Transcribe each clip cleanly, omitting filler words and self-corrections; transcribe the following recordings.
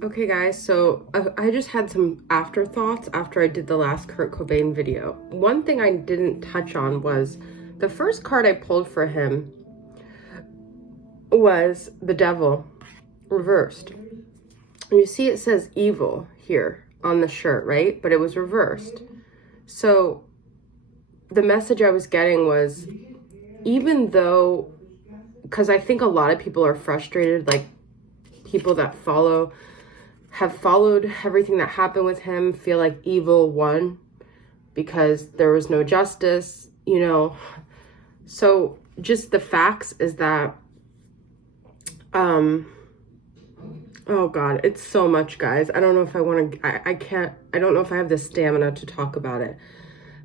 Okay guys, so I just had some afterthoughts after I did the last Kurt Cobain video. One thing I didn't touch on was the first card I pulled for him was the devil reversed. You see it says evil here on the shirt, right? But it was reversed. So the message I was getting was, even though, because I think a lot of people are frustrated, like people that have followed everything that happened with him, feel like evil won because there was no justice, So just the facts is that, oh God, it's so much, guys. I don't know if I want to, I don't know if I have the stamina to talk about it.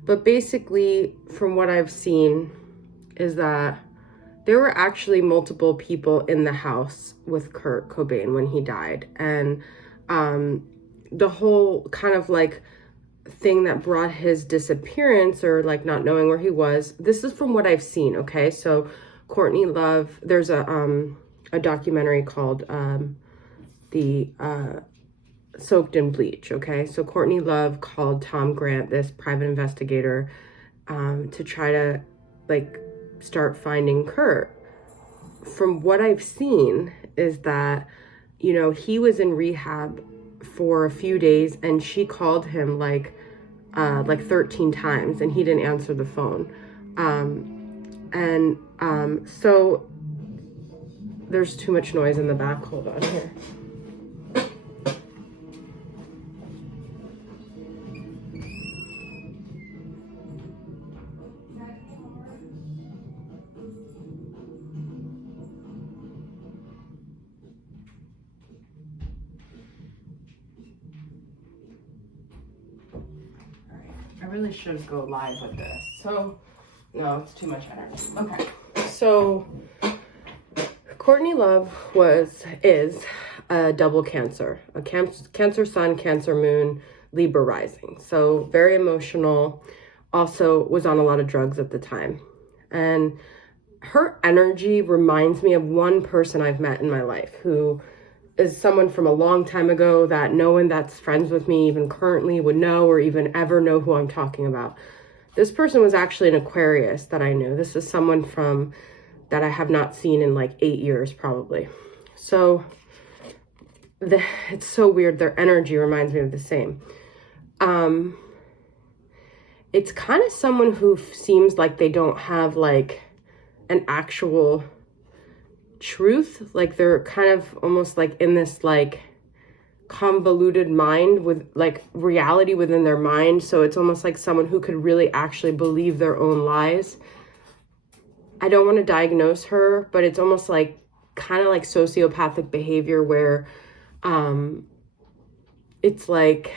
But basically, from what I've seen, is that there were actually multiple people in the house with Kurt Cobain when he died. And the whole kind of like thing that brought his disappearance, or like not knowing where he was, this is from what I've seen, okay? So Courtney Love, there's a documentary called the Soaked in Bleach, okay? So Courtney Love called Tom Grant, this private investigator, to try to like start finding Kurt. From what I've seen is that, he was in rehab for a few days and she called him like 13 times and he didn't answer the phone. So there's too much noise in the back. Hold on here. I really should go live with this. So, no, it's too much energy. Okay. So, Courtney Love is a double Cancer, a Cancer Sun, Cancer Moon, Libra rising. So, very emotional. Also was on a lot of drugs at the time. And her energy reminds me of one person I've met in my life who is someone from a long time ago that no one that's friends with me even currently would know or even ever know who I'm talking about. This person was actually an Aquarius that I knew. This is someone that I have not seen in like 8 years probably. So it's so weird. Their energy reminds me of the same. It's kind of someone who seems like they don't have like an actual truth, like they're kind of almost like in this like convoluted mind with like reality within their mind. So it's almost like someone who could really actually believe their own lies. I don't want to diagnose her, but it's almost like kind of like sociopathic behavior where it's like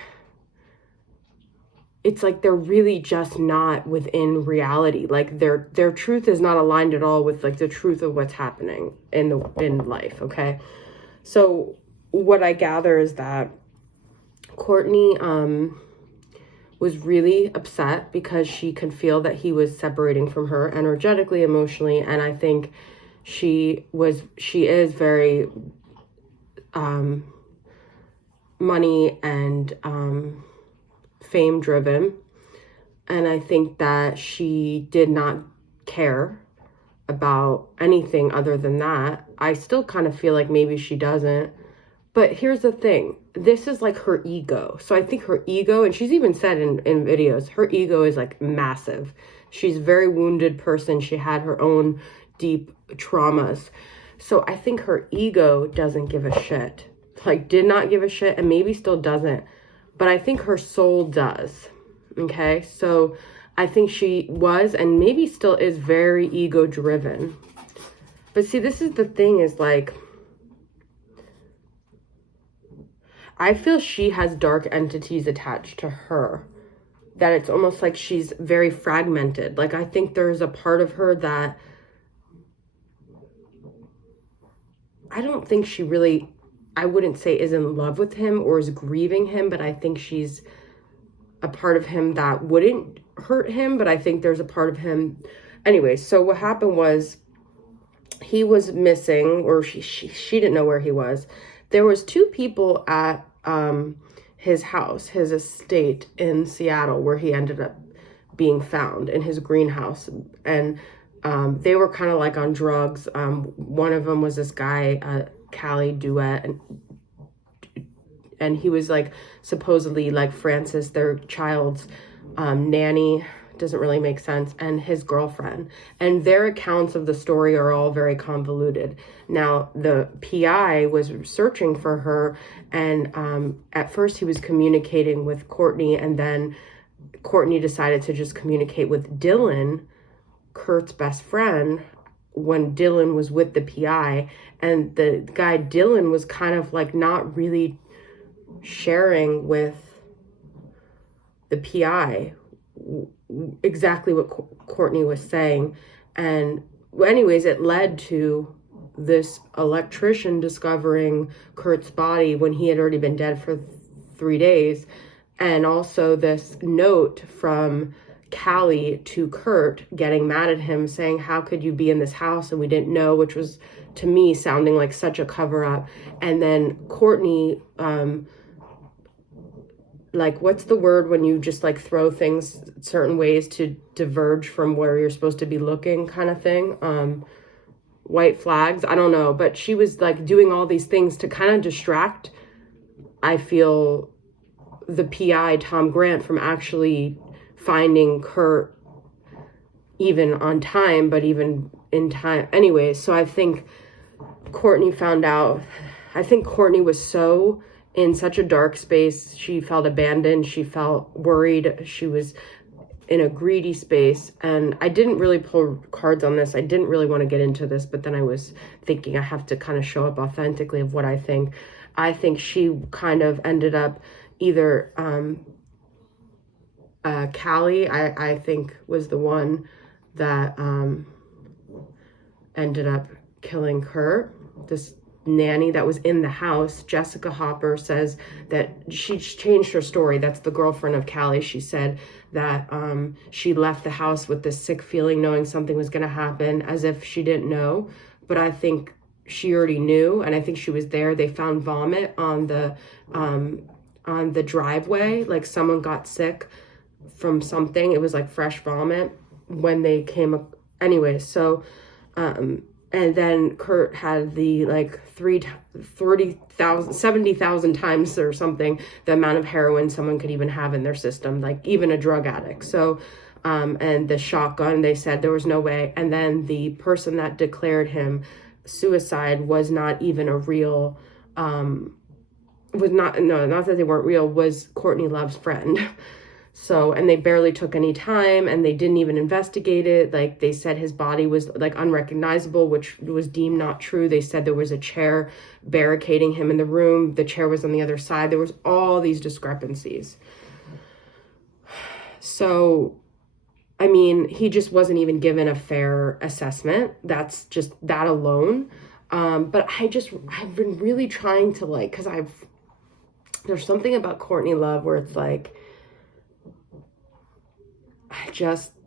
they're really just not within reality. Like their truth is not aligned at all with like the truth of what's happening in life, okay? So what I gather is that Courtney was really upset because she could feel that he was separating from her energetically, emotionally, and I think she is very money and fame driven, and I think that she did not care about anything other than that. I still kind of feel like maybe she doesn't, but here's the thing, this is like her ego. So I think her ego, and she's even said in videos, her ego is like massive. She's a very wounded person. She had her own deep traumas. So I think her ego doesn't give a shit, like did not give a shit, and maybe still doesn't. But I think her soul does, okay? So I think she was and maybe still is very ego-driven. But see, this is the thing is like, I feel she has dark entities attached to her, that it's almost like she's very fragmented. Like I think there's a part of her that I don't think she really, I wouldn't say is in love with him or is grieving him, but I think she's a part of him that wouldn't hurt him, but I think there's a part of him. Anyway, so what happened was he was missing, or she didn't know where he was. There was two people at his house, his estate in Seattle, where he ended up being found in his greenhouse. And they were kind of like on drugs. One of them was this guy, Callie Duet, and he was like supposedly like Francis, their child's nanny. Doesn't really make sense, and his girlfriend, and their accounts of the story are all very convoluted. Now the PI was searching for her, and at first he was communicating with Courtney, and then Courtney decided to just communicate with Dylan, Kurt's best friend, when Dylan was with the PI. And the guy Dylan was kind of like not really sharing with the PI exactly what Courtney was saying. And anyways, it led to this electrician discovering Kurt's body when he had already been dead for 3 days. And also this note from Callie to Kurt getting mad at him, saying, how could you be in this house and we didn't know, which was to me sounding like such a cover up. And then Courtney, like, what's the word when you just like throw things certain ways to diverge from where you're supposed to be looking, kind of thing? White flags, I don't know, but she was like doing all these things to kind of distract, I feel, the PI, Tom Grant, from actually finding Kurt even on time, but even in time. Anyways, so I think Courtney found out. I think Courtney was so in such a dark space. She felt abandoned. She felt worried. She was in a greedy space. And I didn't really pull cards on this. I didn't really want to get into this, but then I was thinking I have to kind of show up authentically of what I think. I think she kind of ended up either Callie, I think, was the one that ended up killing Kurt. This nanny that was in the house, Jessica Hopper, says that she changed her story. That's the girlfriend of Callie. She said that she left the house with this sick feeling, knowing something was going to happen, as if she didn't know. But I think she already knew, and I think she was there. They found vomit on the driveway, like someone got sick from something. It was like fresh vomit when they came. Anyways, so and then Kurt had the like 70,000 times or something the amount of heroin someone could even have in their system, like even a drug addict. So and the shotgun, they said there was no way. And then the person that declared him suicide was not even a real not that they weren't real, was Courtney Love's friend. So, and they barely took any time, and they didn't even investigate it. Like, they said his body was like unrecognizable, which was deemed not true. They said there was a chair barricading him in the room. The chair was on the other side. There was all these discrepancies. So, I mean, he just wasn't even given a fair assessment. That's just that alone. But I've been really trying to, like, because there's something about Courtney Love where it's like,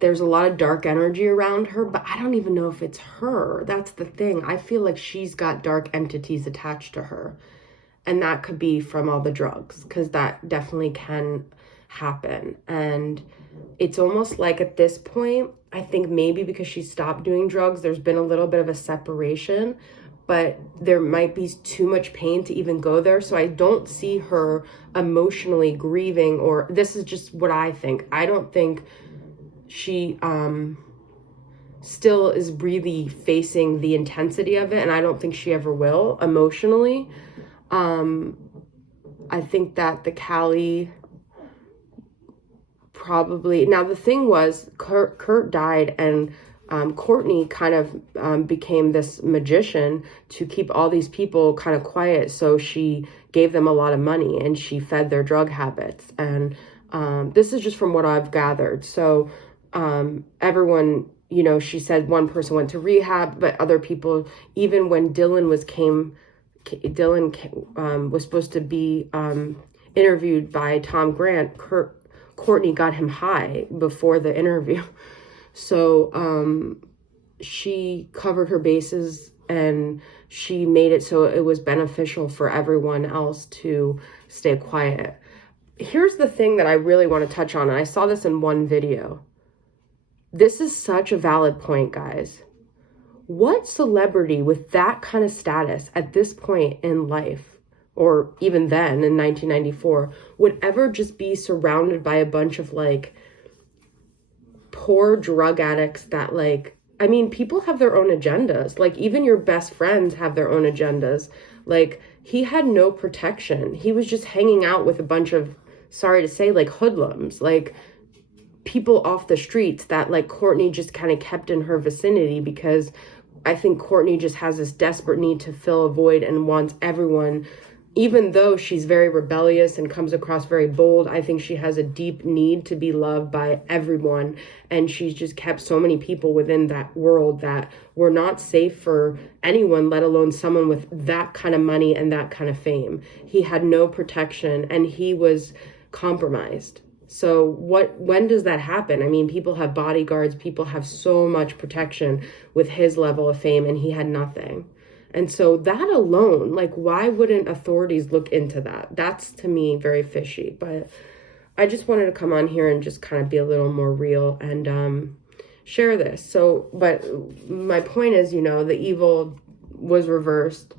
there's a lot of dark energy around her, but I don't even know if it's her. That's the thing. I feel like she's got dark entities attached to her. And that could be from all the drugs, because that definitely can happen. And it's almost like at this point, I think maybe because she stopped doing drugs, there's been a little bit of a separation, but there might be too much pain to even go there. So I don't see her emotionally grieving, or this is just what I think. I don't think she still is really facing the intensity of it, and I don't think she ever will emotionally. I think that the Callie probably, now the thing was, Kurt died, and Courtney kind of became this magician to keep all these people kind of quiet. So she gave them a lot of money, and she fed their drug habits. And this is just from what I've gathered. So everyone, you know, she said one person went to rehab, but other people, even when Dylan was supposed to be interviewed by Tom Grant, Courtney got him high before the interview. So she covered her bases and she made it so it was beneficial for everyone else to stay quiet. Here's the thing that I really want to touch on, and I saw this in one video. This is such a valid point, guys. What celebrity with that kind of status at this point in life, or even then in 1994, would ever just be surrounded by a bunch of like poor drug addicts that like, I mean, people have their own agendas. Like even your best friends have their own agendas. Like he had no protection. He was just hanging out with a bunch of, sorry to say, like hoodlums, like people off the streets that like Courtney just kind of kept in her vicinity, because I think Courtney just has this desperate need to fill a void and wants everyone, even though she's very rebellious and comes across very bold, I think she has a deep need to be loved by everyone. And she's just kept so many people within that world that were not safe for anyone, let alone someone with that kind of money and that kind of fame. He had no protection and he was compromised. So when does that happen? I mean, people have bodyguards, people have so much protection with his level of fame, and he had nothing. And so that alone, like, why wouldn't authorities look into that? That's, to me, very fishy. But I just wanted to come on here and just kind of be a little more real and share this. So, but my point is, you know, the evil was reversed.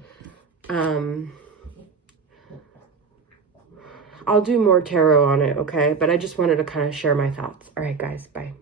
I'll do more tarot on it, okay? But I just wanted to kind of share my thoughts. All right, guys, bye.